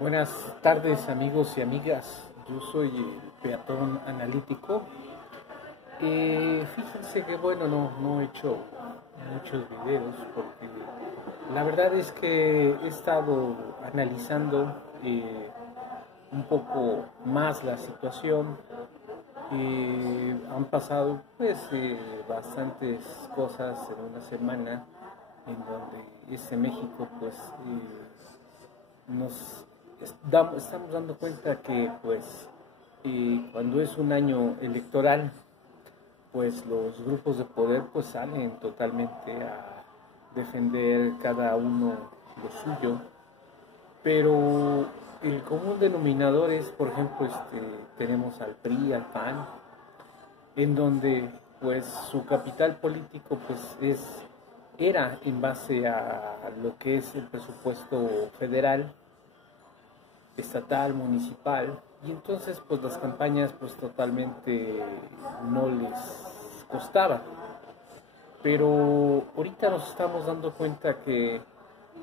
Buenas tardes amigos y amigas, yo soy el peatón analítico. Fíjense que bueno, no he hecho muchos videos porque la verdad es que he estado analizando un poco más la situación. Han pasado bastantes cosas en una semana en donde México nos estamos dando cuenta que cuando es un año electoral, pues los grupos de poder pues salen totalmente a defender cada uno lo suyo, pero el común denominador es, por ejemplo, tenemos al PRI, al PAN, en donde pues su capital político era en base a lo que es el presupuesto federal, estatal, municipal, y entonces pues las campañas pues totalmente no les costaba. Pero ahorita nos estamos dando cuenta que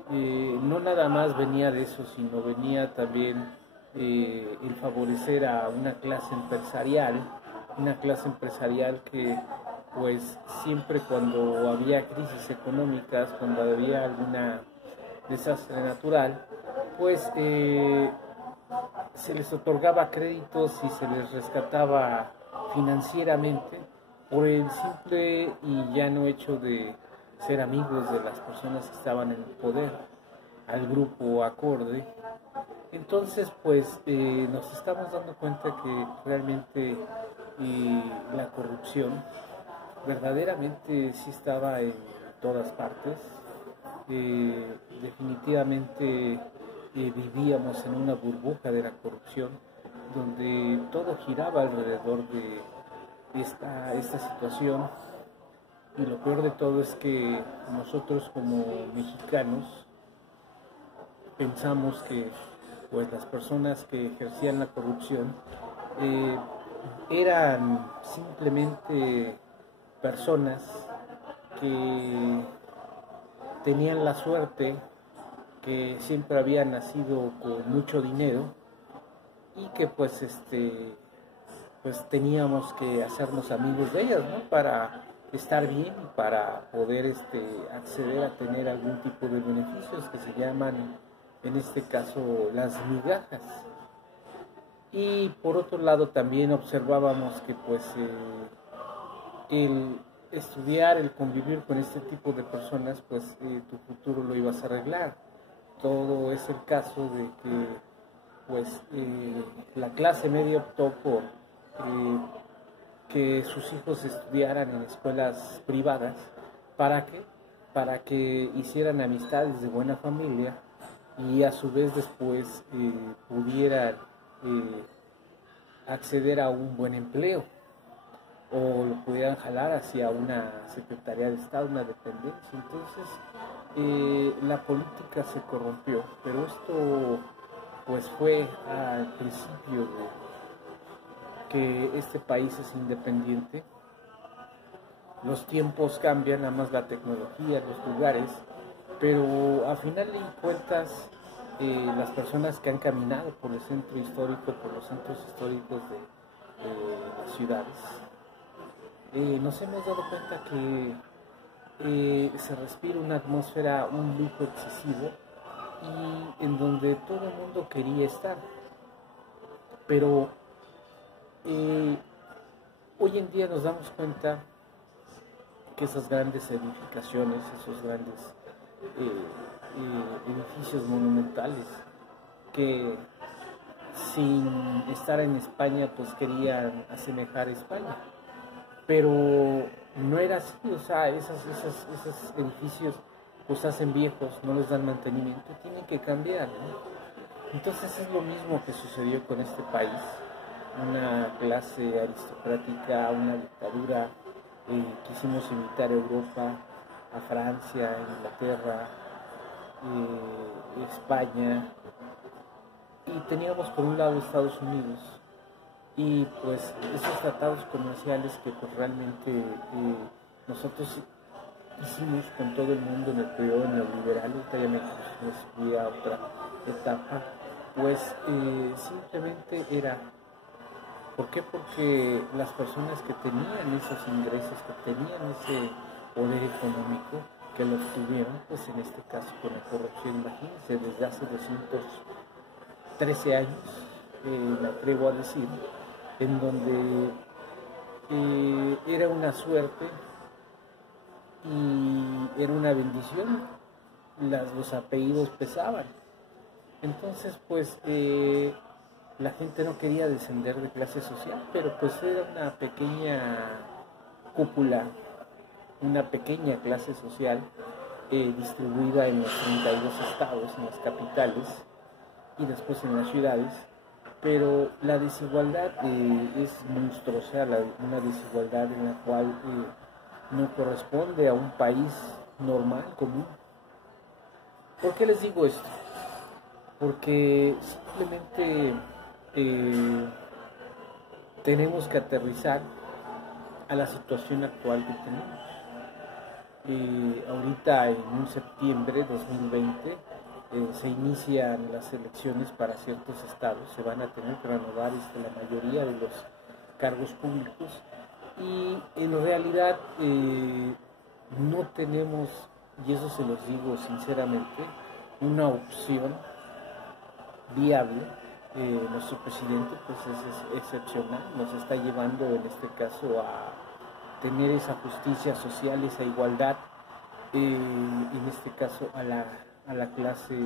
no nada más venía de eso, sino venía también el favorecer a una clase empresarial que pues siempre cuando había crisis económicas, cuando había alguna desastre natural, pues se les otorgaba créditos y se les rescataba financieramente por el simple y llano hecho de ser amigos de las personas que estaban en el poder, al grupo acorde. Entonces, nos estamos dando cuenta que realmente la corrupción verdaderamente sí estaba en todas partes. Definitivamente vivíamos en una burbuja de la corrupción donde todo giraba alrededor de esta situación, y lo peor de todo es que nosotros como mexicanos pensamos que pues las personas que ejercían la corrupción eh, eran simplemente personas que tenían la suerte, que siempre habían nacido con mucho dinero y que pues teníamos que hacernos amigos de ellas, ¿no? Para estar bien, para poder acceder a tener algún tipo de beneficios que se llaman en este caso las migajas. Y por otro lado también observábamos que el estudiar, el convivir con este tipo de personas, tu futuro lo ibas a arreglar. Todo es el caso de que la clase media optó por que sus hijos estudiaran en escuelas privadas. ¿Para qué? Para que hicieran amistades de buena familia y a su vez después pudieran acceder a un buen empleo, o lo pudieran jalar hacia una Secretaría de Estado, una dependencia. Entonces, la política se corrompió, pero esto pues fue al principio de que este país es independiente. Los tiempos cambian, nada más la tecnología, los lugares, pero a final de cuentas las personas que han caminado por el centro histórico, por los centros históricos de las ciudades, nos hemos dado cuenta que se respira una atmósfera, un lujo excesivo, y en donde todo el mundo quería estar. Pero hoy en día nos damos cuenta que esas grandes edificaciones, esos grandes edificios monumentales que sin estar en España pues querían asemejar a España, pero no era así. O sea, esos edificios pues hacen viejos, no les dan mantenimiento, tienen que cambiar, ¿no? Entonces es lo mismo que sucedió con este país, una clase aristocrática, una dictadura. Quisimos imitar a Europa, a Francia, a Inglaterra, España, y teníamos por un lado Estados Unidos, y pues esos tratados comerciales que pues realmente nosotros hicimos con todo el mundo en el periodo neoliberal. Ahorita ya me fui a otra etapa, Pues simplemente era, ¿por qué? Porque las personas que tenían esos ingresos, que tenían ese poder económico, que lo obtuvieron, pues en este caso con la corrupción, imagínense, desde hace 213 años, me atrevo a decir, en donde era una suerte y era una bendición, los apellidos pesaban. Entonces, pues, la gente no quería descender de clase social, pero pues era una pequeña cúpula, una pequeña clase social distribuida en los 32 estados, en las capitales y después en las ciudades, pero la desigualdad es monstruosa, una desigualdad en la cual no corresponde a un país normal, común. ¿Por qué les digo esto? Porque simplemente tenemos que aterrizar a la situación actual que tenemos. Ahorita en un septiembre de 2020 se inician las elecciones para ciertos estados, se van a tener que renovar la mayoría de los cargos públicos y en realidad no tenemos, y eso se los digo sinceramente, una opción viable. Nuestro presidente pues es excepcional, nos está llevando en este caso a tener esa justicia social, esa igualdad, en este caso a la clase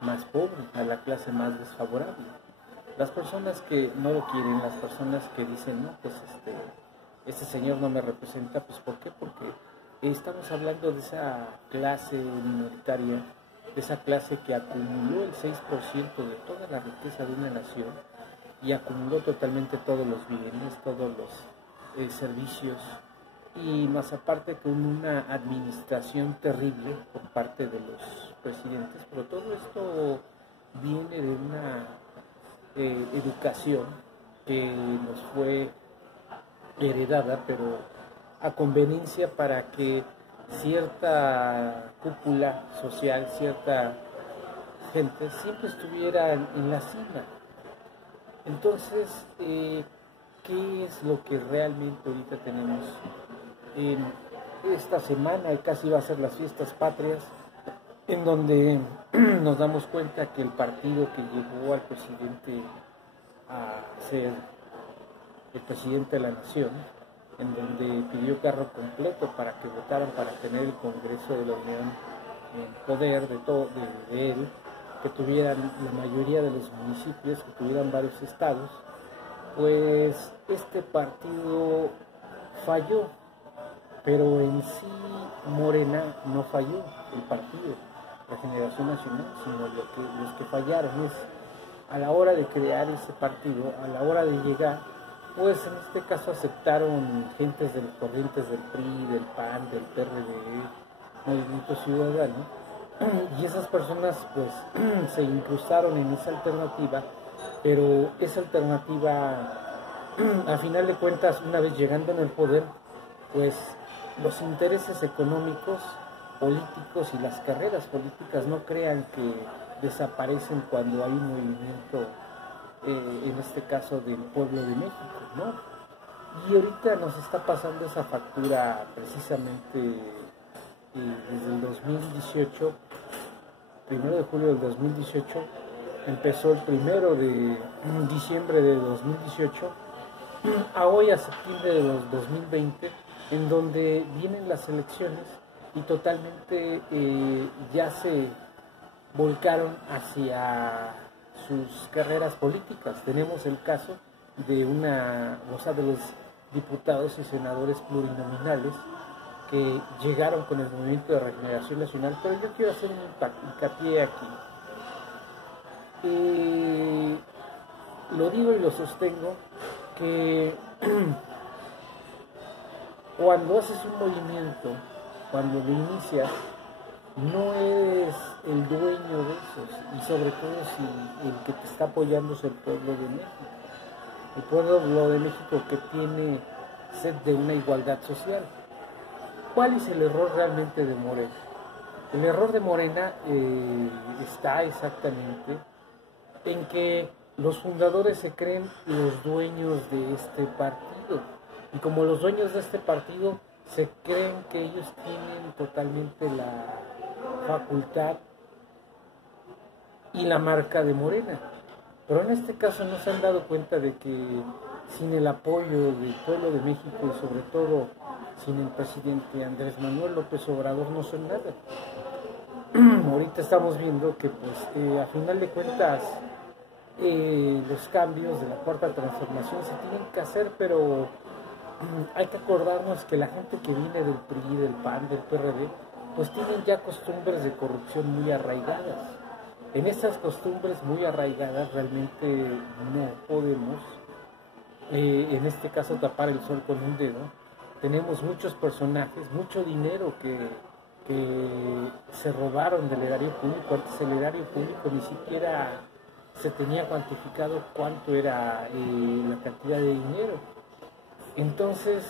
más pobre, a la clase más desfavorable. Las personas que no lo quieren, las personas que dicen, no, pues este señor no me representa, pues ¿por qué? Porque estamos hablando de esa clase minoritaria, de esa clase que acumuló el 6% de toda la riqueza de una nación y acumuló totalmente todos los bienes, todos los servicios, y más aparte con una administración terrible por parte de los presidentes, pero todo esto viene de una educación que nos fue heredada, pero a conveniencia para que cierta cúpula social, cierta gente siempre estuviera en la cima. Entonces, ¿qué es lo que realmente ahorita tenemos? En esta semana casi va a ser las fiestas patrias, en donde nos damos cuenta que el partido que llevó al presidente a ser el presidente de la nación, en donde pidió carro completo para que votaran para tener el Congreso de la Unión en poder de él, que tuvieran la mayoría de los municipios, que tuvieran varios estados, pues este partido falló, pero en sí Morena no falló, el partido, la Generación Nacional, sino los que fallaron es a la hora de crear ese partido, a la hora de llegar, pues en este caso aceptaron gentes de las corrientes del PRI, del PAN, del PRD, Movimiento Ciudadano, y esas personas pues se incrustaron en esa alternativa, pero esa alternativa a final de cuentas, una vez llegando en el poder, pues los intereses económicos, políticos y las carreras políticas no crean que desaparecen cuando hay un movimiento, en este caso del pueblo de México, ¿no? Y ahorita nos está pasando esa factura precisamente desde el 2018, 1 de julio del 2018, empezó el 1 de diciembre de 2018, a hoy, a septiembre de 2020, en donde vienen las elecciones y totalmente ya se volcaron hacia sus carreras políticas. Tenemos el caso de de los diputados y senadores plurinominales que llegaron con el Movimiento de Regeneración Nacional, pero yo quiero hacer un hincapié aquí. Lo digo y lo sostengo, que cuando haces un movimiento, cuando lo inicias, no eres el dueño de esos, y sobre todo si el que te está apoyando es el pueblo de México. El pueblo de México que tiene sed de una igualdad social. ¿Cuál es el error realmente de Morena? El error de Morena está exactamente en que los fundadores se creen los dueños de este partido. Y como los dueños de este partido se creen que ellos tienen totalmente la facultad y la marca de Morena. Pero en este caso no se han dado cuenta de que sin el apoyo del pueblo de México y sobre todo sin el presidente Andrés Manuel López Obrador no son nada. Ahorita estamos viendo que pues a final de cuentas los cambios de la cuarta transformación se tienen que hacer, pero hay que acordarnos que la gente que viene del PRI, del PAN, del PRD, pues tienen ya costumbres de corrupción muy arraigadas. En esas costumbres muy arraigadas realmente no podemos, en este caso, tapar el sol con un dedo. Tenemos muchos personajes, mucho dinero que se robaron del erario público. Antes el erario público ni siquiera se tenía cuantificado cuánto era la cantidad de dinero. Entonces,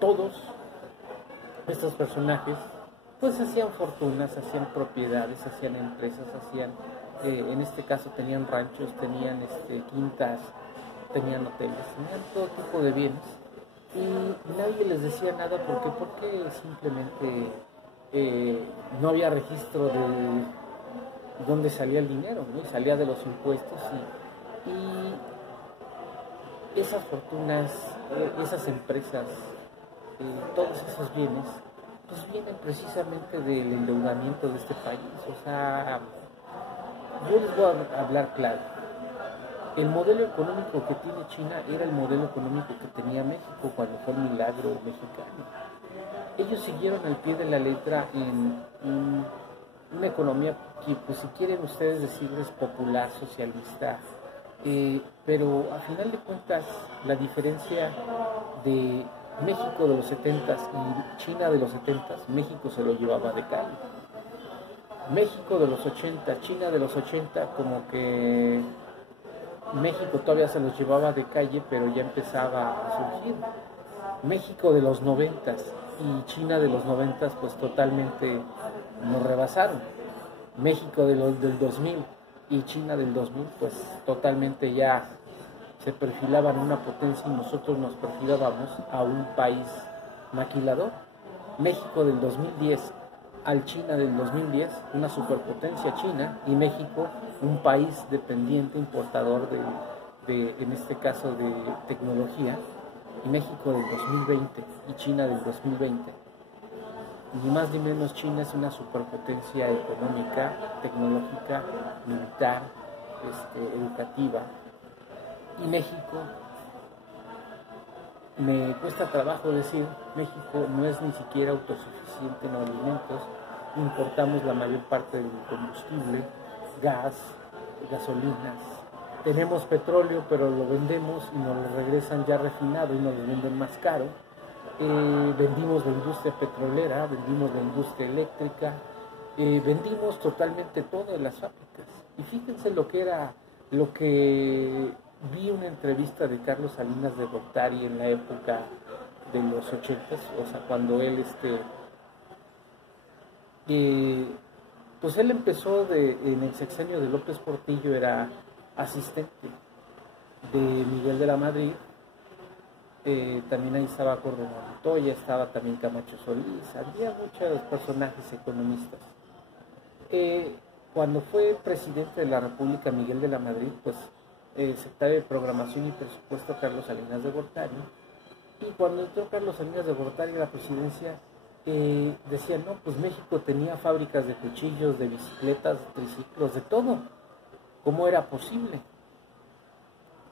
todos estos personajes pues hacían fortunas, hacían propiedades, hacían empresas, hacían, en este caso tenían ranchos, tenían quintas, tenían hoteles, tenían todo tipo de bienes y nadie les decía nada porque simplemente no había registro de dónde salía el dinero, ¿no? Y salía de los impuestos y esas fortunas, esas empresas, todos esos bienes pues vienen precisamente del endeudamiento de este país. O sea, yo les voy a hablar claro. El modelo económico que tiene China era el modelo económico que tenía México cuando fue el milagro mexicano. Ellos siguieron al pie de la letra en una economía que, pues si quieren ustedes decirles popular, socialista, pero a final de cuentas la diferencia de México de los 70s y China de los 70s, México se lo llevaba de calle. México de los 80, China de los 80, como que México todavía se los llevaba de calle, pero ya empezaba a surgir. México de los 90s y China de los 90s, pues totalmente nos rebasaron. México del 2000 y China del 2000, pues totalmente ya se perfilaban una potencia y nosotros nos perfilábamos a un país maquilador. México del 2010 al China del 2010, una superpotencia China, y México un país dependiente, importador en este caso de tecnología, y México del 2020 y China del 2020. Ni más ni menos China es una superpotencia económica, tecnológica, militar, educativa. Y México, me cuesta trabajo decir, México no es ni siquiera autosuficiente en alimentos, importamos la mayor parte del combustible, gas, gasolinas, tenemos petróleo pero lo vendemos y nos lo regresan ya refinado y nos lo venden más caro, vendimos la industria petrolera, vendimos la industria eléctrica, vendimos totalmente todas las fábricas. Y fíjense lo que vi una entrevista de Carlos Salinas de Gortari en la época de los 80s, o sea, cuando él, pues él empezó en el sexenio de López Portillo, era asistente de Miguel de la Madrid, también ahí estaba Córdoba Montoya, estaba también Camacho Solís, había muchos personajes economistas. Cuando fue presidente de la República Miguel de la Madrid, pues secretario de Programación y Presupuesto Carlos Salinas de Gortari, y cuando entró Carlos Salinas de Gortari a la presidencia, decían, no, pues México tenía fábricas de cuchillos, de bicicletas, de triciclos, de todo. ¿Cómo era posible?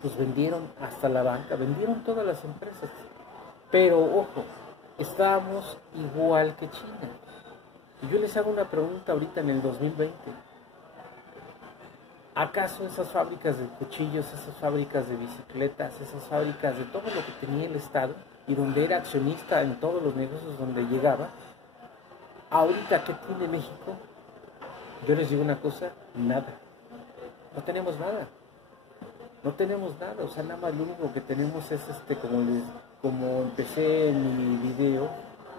Pues vendieron hasta la banca, vendieron todas las empresas. Pero, ojo, estábamos igual que China. Y yo les hago una pregunta ahorita en el 2020. ¿Acaso esas fábricas de cuchillos, esas fábricas de bicicletas, esas fábricas de todo lo que tenía el Estado y donde era accionista en todos los negocios donde llegaba, ahorita qué tiene México? Yo les digo una cosa, nada. No tenemos nada. No tenemos nada, o sea, nada más lo único que tenemos es como empecé en mi video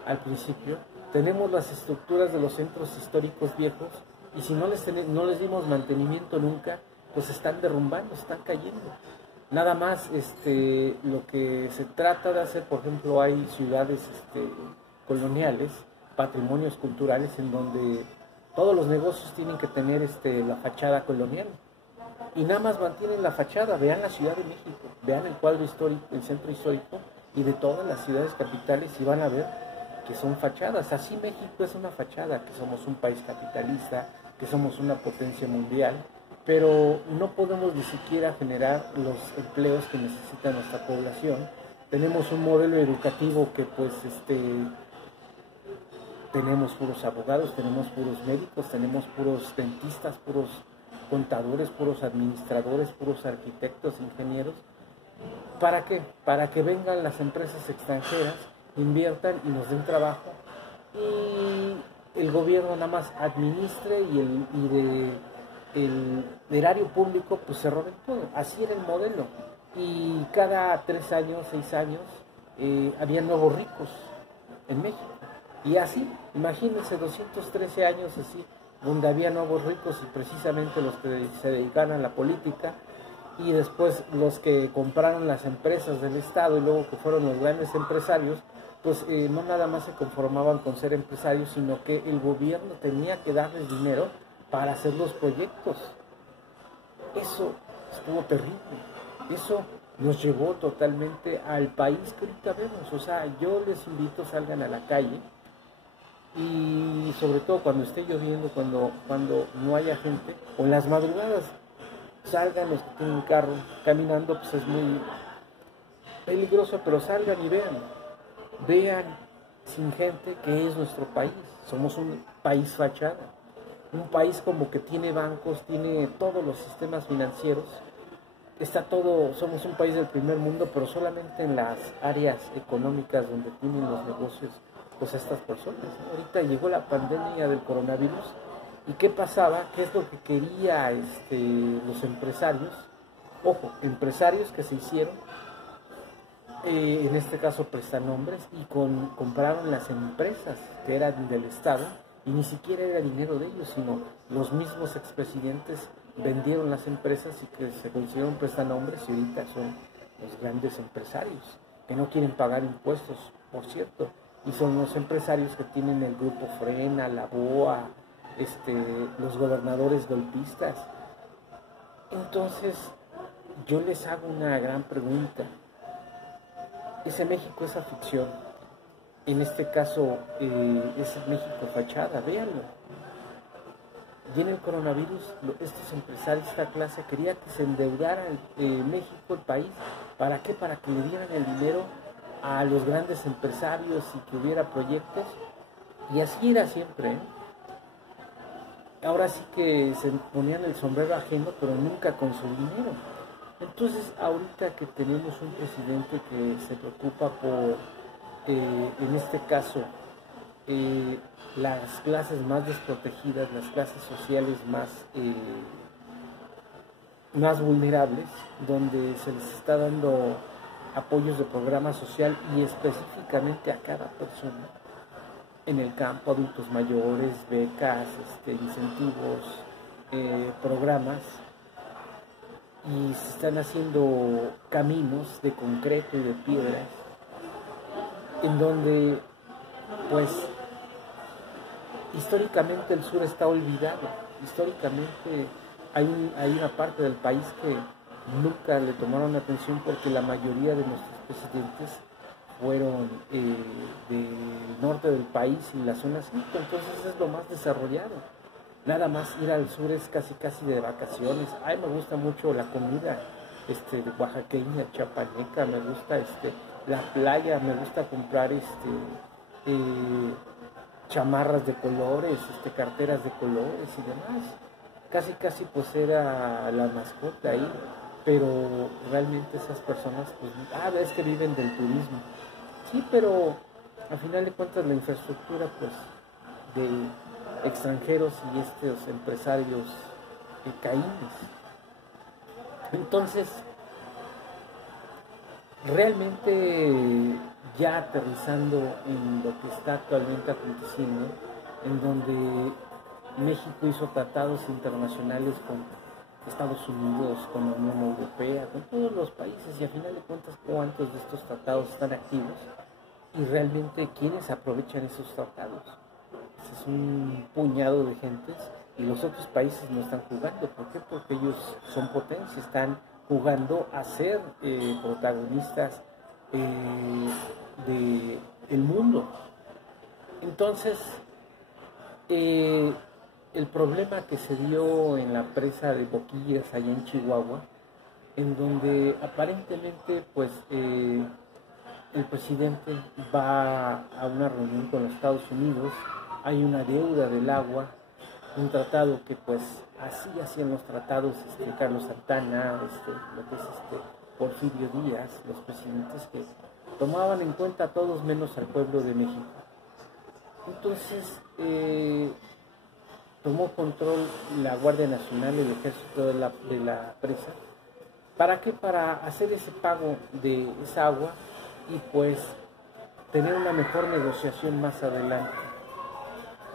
al principio, tenemos las estructuras de los centros históricos viejos y si no les dimos mantenimiento nunca, pues se están derrumbando, se están cayendo. Nada más lo que se trata de hacer, por ejemplo, hay ciudades coloniales, patrimonios culturales, en donde todos los negocios tienen que tener la fachada colonial. Y nada más mantienen la fachada. Vean la Ciudad de México, vean el cuadro histórico, el centro histórico, y de todas las ciudades capitales, y van a ver que son fachadas. Así México es una fachada, que somos un país capitalista, que somos una potencia mundial, pero no podemos ni siquiera generar los empleos que necesita nuestra población. Tenemos un modelo educativo que pues tenemos puros abogados, tenemos puros médicos, tenemos puros dentistas, puros contadores, puros administradores, puros arquitectos, ingenieros. ¿Para qué? Para que vengan las empresas extranjeras, inviertan y nos den trabajo, y el gobierno nada más administre, y el erario público pues se robe todo. Así era el modelo, y cada 3 años, 6 años había nuevos ricos en México, y así, imagínense 213 años así, donde había nuevos ricos, y precisamente los que se dedicaban a la política, y después los que compraron las empresas del Estado, y luego que fueron los grandes empresarios, pues no nada más se conformaban con ser empresarios, sino que el gobierno tenía que darles dinero para hacer los proyectos. Eso estuvo terrible. Eso nos llevó totalmente al país que ahorita vemos. O sea, yo les invito, salgan a la calle, y sobre todo cuando esté lloviendo, cuando no haya gente, o en las madrugadas, salgan los que tienen carro. Caminando pues es muy peligroso, pero salgan y vean sin gente que es nuestro país. Somos un país fachada, un país como que tiene bancos, tiene todos los sistemas financieros, está todo. Somos un país del primer mundo, pero solamente en las áreas económicas donde tienen los negocios pues estas personas, ¿no? Ahorita llegó la pandemia del coronavirus, ¿y qué pasaba? ¿Qué es lo que quería los empresarios? Ojo, empresarios que se hicieron, en este caso prestanombres, y compraron las empresas que eran del Estado, y ni siquiera era dinero de ellos, sino los mismos expresidentes vendieron las empresas y que se consiguieron prestanombres, y ahorita son los grandes empresarios, que no quieren pagar impuestos, por cierto, y son los empresarios que tienen el grupo Frena, la BOA, los gobernadores golpistas. Entonces, yo les hago una gran pregunta. Ese México, esa ficción, en este caso es México fachada, véanlo. Viene el coronavirus, estos empresarios, esta clase quería que se endeudara México, el país. ¿Para qué? Para que le dieran el dinero a los grandes empresarios y que hubiera proyectos. Y así era siempre, ¿eh? Ahora sí que se ponían el sombrero ajeno, pero nunca con su dinero. Entonces, ahorita que tenemos un presidente que se preocupa por, en este caso, las clases más desprotegidas, las clases sociales más vulnerables, donde se les está dando apoyos de programa social, y específicamente a cada persona en el campo, adultos mayores, becas, incentivos, programas, y se están haciendo caminos de concreto y de piedras, en donde pues históricamente el sur está olvidado. Históricamente hay una parte del país que nunca le tomaron atención, porque la mayoría de nuestros presidentes fueron del norte del país y la zona centro, entonces es lo más desarrollado. Nada más ir al sur es casi de vacaciones. Ay, me gusta mucho la comida oaxaqueña, chapaneca, me gusta la playa, me gusta comprar chamarras de colores, carteras de colores y demás. Casi pues era la mascota ahí, pero realmente esas personas pues es que viven del turismo. Sí, pero al final de cuentas la infraestructura pues de extranjeros y estos empresarios caínes. Entonces, realmente ya aterrizando en lo que está actualmente aconteciendo, en donde México hizo tratados internacionales con Estados Unidos, con la Unión Europea, con todos los países, y a final de cuentas, ¿cuántos de estos tratados están activos? Y realmente, ¿quiénes aprovechan esos tratados? Pues es un puñado de gentes, y los otros países no están jugando. ¿Por qué? Porque ellos son potencia, están jugando a ser protagonistas del mundo. Entonces, el problema que se dio en la presa de Boquillas, allá en Chihuahua, en donde aparentemente pues el presidente va a una reunión con los Estados Unidos, hay una deuda del agua, un tratado que pues así hacían los tratados Carlos Santana, lo que es Porfirio Díaz, los presidentes que tomaban en cuenta a todos menos al pueblo de México. Entonces tomó control la Guardia Nacional y el Ejército de la presa. ¿Para qué? Para hacer ese pago de esa agua y pues tener una mejor negociación más adelante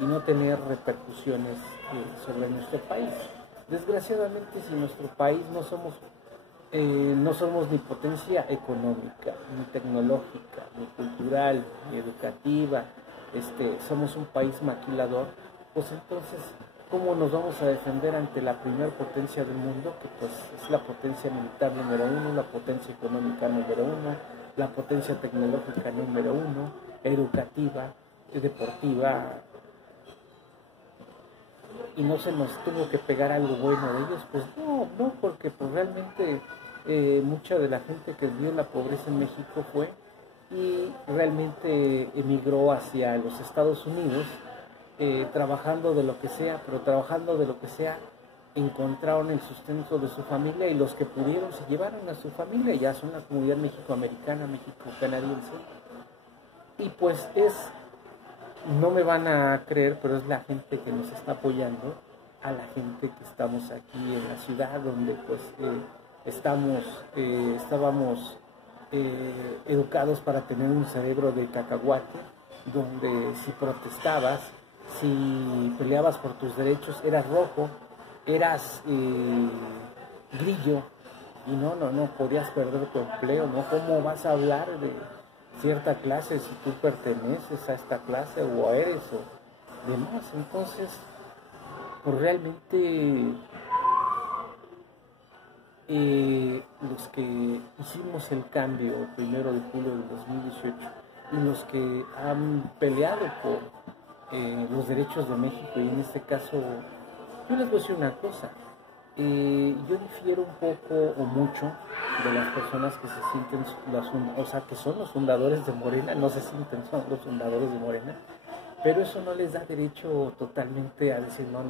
y no tener repercusiones sobre nuestro país. Desgraciadamente, si nuestro país no somos ni potencia económica, ni tecnológica, ni cultural, ni educativa, somos un país maquilador, pues entonces, ¿cómo nos vamos a defender ante la primera potencia del mundo, que pues es la potencia militar número 1, la potencia económica número 1, la potencia tecnológica número 1, educativa, deportiva, y no se nos tuvo que pegar algo bueno de ellos? Pues no, porque pues realmente mucha de la gente que vio la pobreza en México fue y realmente emigró hacia los Estados Unidos, trabajando de lo que sea, pero trabajando de lo que sea, encontraron el sustento de su familia, y los que pudieron se llevaron a su familia. Ya son una comunidad mexicoamericana, mexico-canadiense, y pues no me van a creer, pero es la gente que nos está apoyando, a la gente que estamos aquí en la ciudad, donde pues estábamos educados para tener un cerebro de cacahuate, donde si protestabas, si peleabas por tus derechos, eras rojo, eras grillo, y no podías perder tu empleo, ¿no? ¿Cómo vas a hablar de cierta clase si tú perteneces a esta clase o eres o demás? Entonces, pues realmente los que hicimos el cambio 1 de julio del 2018 y los que han peleado por los derechos de México, y en este caso, yo les voy a decir una cosa, yo difiero un poco o mucho de las personas que se sienten, que son los fundadores de Morena, no se sienten, son los fundadores de Morena, pero eso no les da derecho totalmente a decir, no,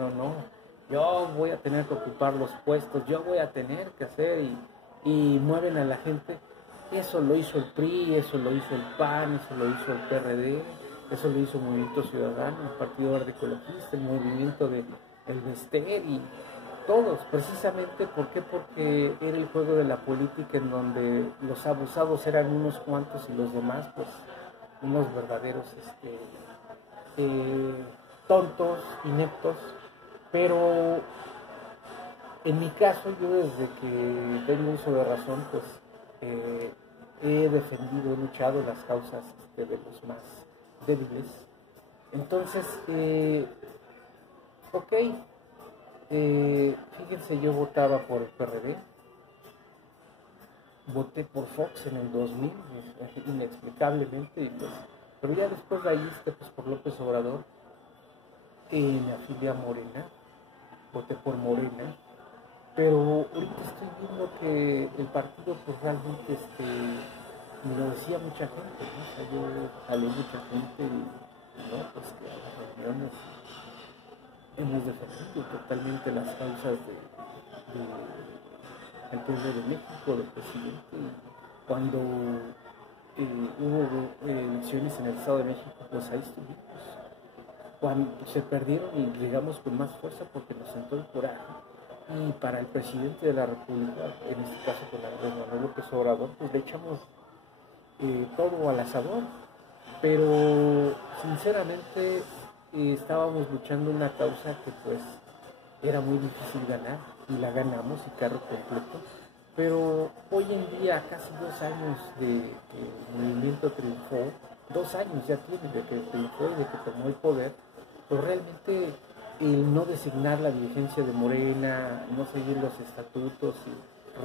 yo voy a tener que ocupar los puestos, yo voy a tener que hacer, y mueven a la gente. Eso lo hizo el PRI, eso lo hizo el PAN, eso lo hizo el PRD, eso lo hizo el Movimiento Ciudadano, el Partido Verde Ecologista, el movimiento del Bester, y todos, precisamente. ¿Por qué? Porque era el juego de la política, en donde los abusados eran unos cuantos y los demás, pues, unos verdaderos tontos, ineptos. Pero en mi caso, yo desde que tengo uso de razón, pues he defendido, he luchado las causas de los más débiles. Entonces, fíjense, yo votaba por el PRD, voté por Fox en el 2000, inexplicablemente, pero ya después de ahí, pues por López Obrador, me afilié a Morena, voté por Morena, pero ahorita estoy viendo que el partido pues realmente me lo decía mucha gente, ¿no? O sea, yo salí mucha gente y no, pues que a las reuniones hemos defendido totalmente las causas del pueblo de México, del presidente. Y cuando hubo elecciones en el Estado de México, pues ahí estuvimos. Cuando se perdieron, y llegamos con más fuerza porque nos sentó el coraje. Y para el presidente de la República, en este caso con Andrés Manuel López Obrador, pues le echamos todo al asador. Pero sinceramente estábamos luchando una causa que pues era muy difícil ganar y la ganamos y carro completo. Pero hoy en día, casi 2 años de que el movimiento triunfó, 2 años ya tiene de que triunfó y de que tomó el poder, pues realmente el no designar la dirigencia de Morena, no seguir los estatutos y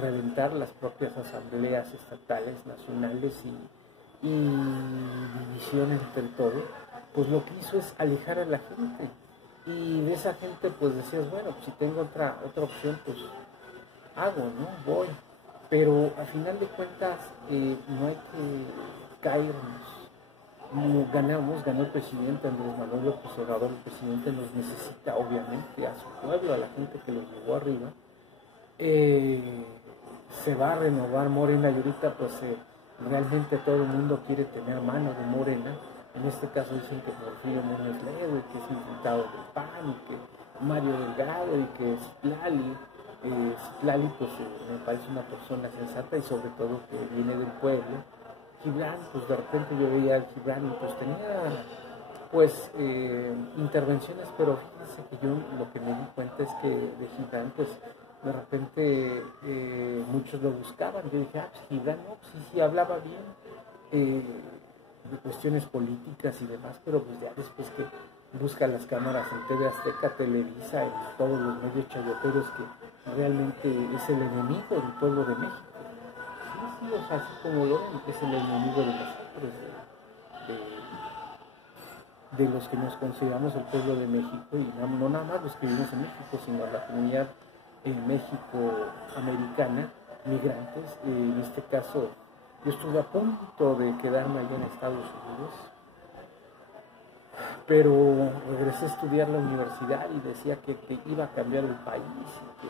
reventar las propias asambleas estatales, nacionales y divisiones entre todo, pues lo que hizo es alejar a la gente. Y de esa gente pues decías, bueno, pues si tengo otra opción, pues hago, ¿no? Voy. Pero al final de cuentas no hay que caernos. Ganó el presidente Andrés Manuel López Obrador. El presidente nos necesita, obviamente, a su pueblo, a la gente que lo llevó arriba. Se va a renovar Morena y ahorita pues realmente todo el mundo quiere tener mano de Morena. En este caso dicen que Porfirio Muñoz Ledo, y que es infiltrado del PAN, y que Mario Delgado, y que Citlali. Citlali pues me parece una persona sensata y sobre todo que viene del pueblo. Gibran, pues de repente yo veía al Gibran y pues tenía pues intervenciones, pero fíjense que yo lo que me di cuenta es que de Gibran pues de repente muchos lo buscaban. Yo dije, pues Gibran no, pues sí hablaba bien de cuestiones políticas y demás, pero pues ya después que busca las cámaras en TV Azteca, Televisa y todos los medios chayoteros que realmente es el enemigo del pueblo de México. Sí, o sea, así como lo ven, es el enemigo de nosotros, de los que nos consideramos el pueblo de México, y no nada más los que vivimos en México, sino la comunidad México-americana, migrantes. En este caso, yo estuve a punto de quedarme allá en Estados Unidos, pero regresé a estudiar la universidad y decía que iba a cambiar el país, y que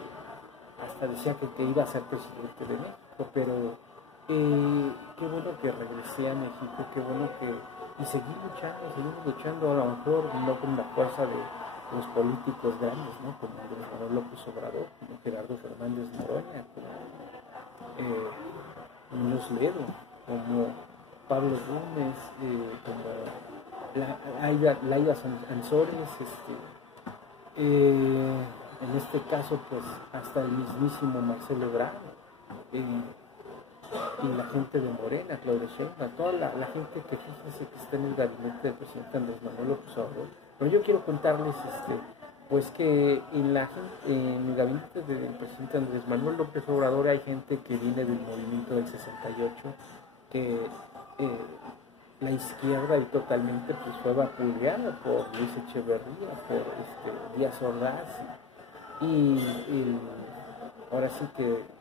hasta decía que iba a ser presidente de México, pero qué bueno que regresé a México, qué bueno que... Y seguimos luchando, a lo mejor no con la fuerza de los políticos grandes, ¿no? Como Andrés Manuel López Obrador, como Gerardo Fernández Noroña, como Muñoz Ledo, como Pablo Gómez, como Laida Sansores, en este caso pues hasta el mismísimo Marcelo Ebrard, y la gente de Morena, Claudia Sheinbaum, toda la gente que fíjense que está en el gabinete del presidente Andrés Manuel López Obrador. Pero yo quiero contarles pues que en el gabinete del presidente Andrés Manuel López Obrador hay gente que viene del movimiento del 68, que la izquierda y totalmente pues fue vapuleada por Luis Echeverría, por Díaz Ordaz, y ahora sí que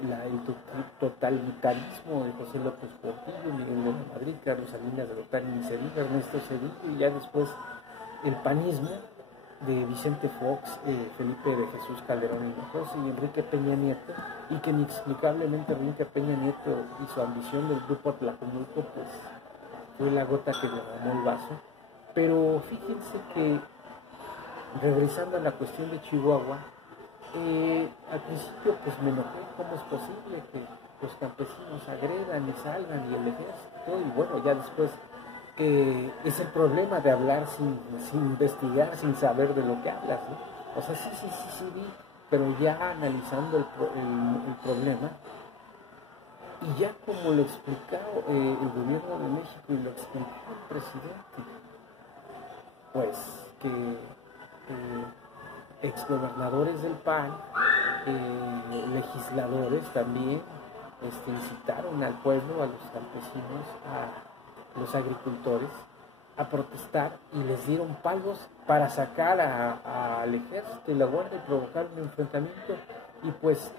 el totalitarismo de José López Portillo, Miguel de la Madrid, Carlos Salinas de Gortari, Ernesto Zedillo, y ya después el panismo de Vicente Fox, Felipe de Jesús Calderón Hinojosa y Enrique Peña Nieto, y que inexplicablemente Enrique Peña Nieto y su ambición del grupo Tlajomulco pues fue la gota que derramó el vaso. Pero fíjense que, regresando a la cuestión de Chihuahua, al principio pues me enojé, ¿cómo es posible que los campesinos agredan y salgan y el ejército? Y bueno, ya después es el problema de hablar sin investigar, sin saber de lo que hablas, ¿no? O sea, sí vi, pero ya analizando el problema, y ya como lo explicó el gobierno de México y lo explicó el presidente, pues que exgobernadores del PAN, legisladores también incitaron al pueblo, a los campesinos, a los agricultores a protestar, y les dieron palos para sacar al ejército y la guardia y provocar un enfrentamiento. Y pues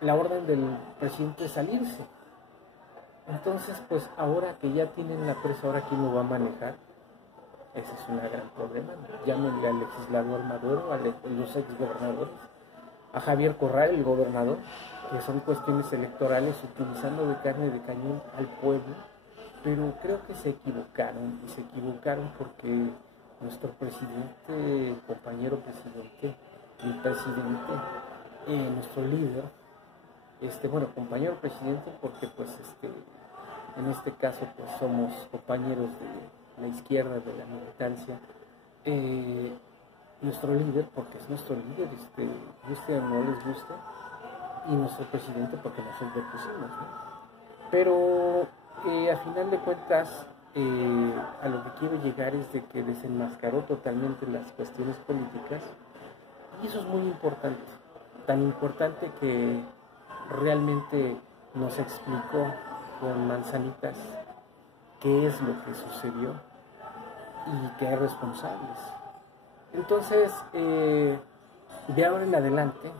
la orden del presidente es salirse. Entonces pues ahora que ya tienen la presa, ahora quién lo va a manejar. Ese es un gran problema. Llámenle al legislador Maduro, a los exgobernadores, a Javier Corral, el gobernador, que son cuestiones electorales, utilizando de carne de cañón al pueblo. Pero creo que se equivocaron porque nuestro presidente, compañero presidente, el presidente, nuestro líder, compañero presidente, porque pues en este caso pues somos compañeros la izquierda de la militancia, nuestro líder, porque es nuestro líder, guste o no les guste, y nuestro presidente, porque nosotros lo pusimos, ¿no? Pero a final de cuentas, a lo que quiero llegar es de que desenmascaró totalmente las cuestiones políticas, y eso es muy importante, tan importante que realmente nos explicó con manzanitas qué es lo que sucedió y qué hay responsables. Entonces, de ahora en adelante,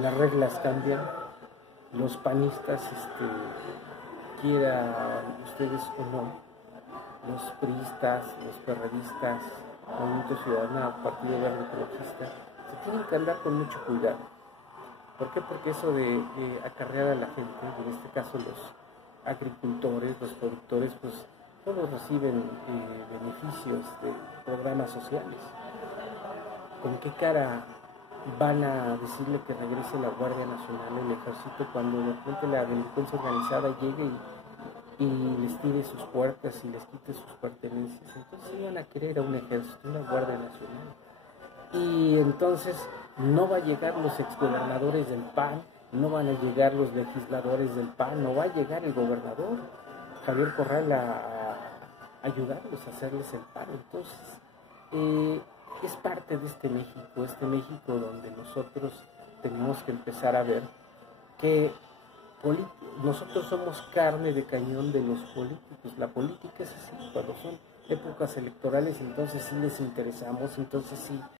las reglas cambian. Los panistas, quieran ustedes o no, los priistas, los perredistas, Movimiento Ciudadano, Partido Verde Ecologista, se tienen que andar con mucho cuidado. ¿Por qué? Porque eso de acarrear a la gente, en este caso los agricultores, los productores, pues todos reciben beneficios de programas sociales. ¿Con qué cara van a decirle que regrese la Guardia Nacional, el Ejército, cuando de repente la delincuencia organizada llegue y les tire sus puertas y les quite sus pertenencias? Entonces iban a querer a un ejército, una Guardia Nacional. Y entonces no va a llegar los exgobernadores del PAN, no van a llegar los legisladores del PAN, no va a llegar el gobernador Javier Corral a ayudarlos, a hacerles el paro. Entonces, es parte de este México donde nosotros tenemos que empezar a ver que nosotros somos carne de cañón de los políticos. La política es así, cuando son épocas electorales, entonces sí les interesamos, entonces sí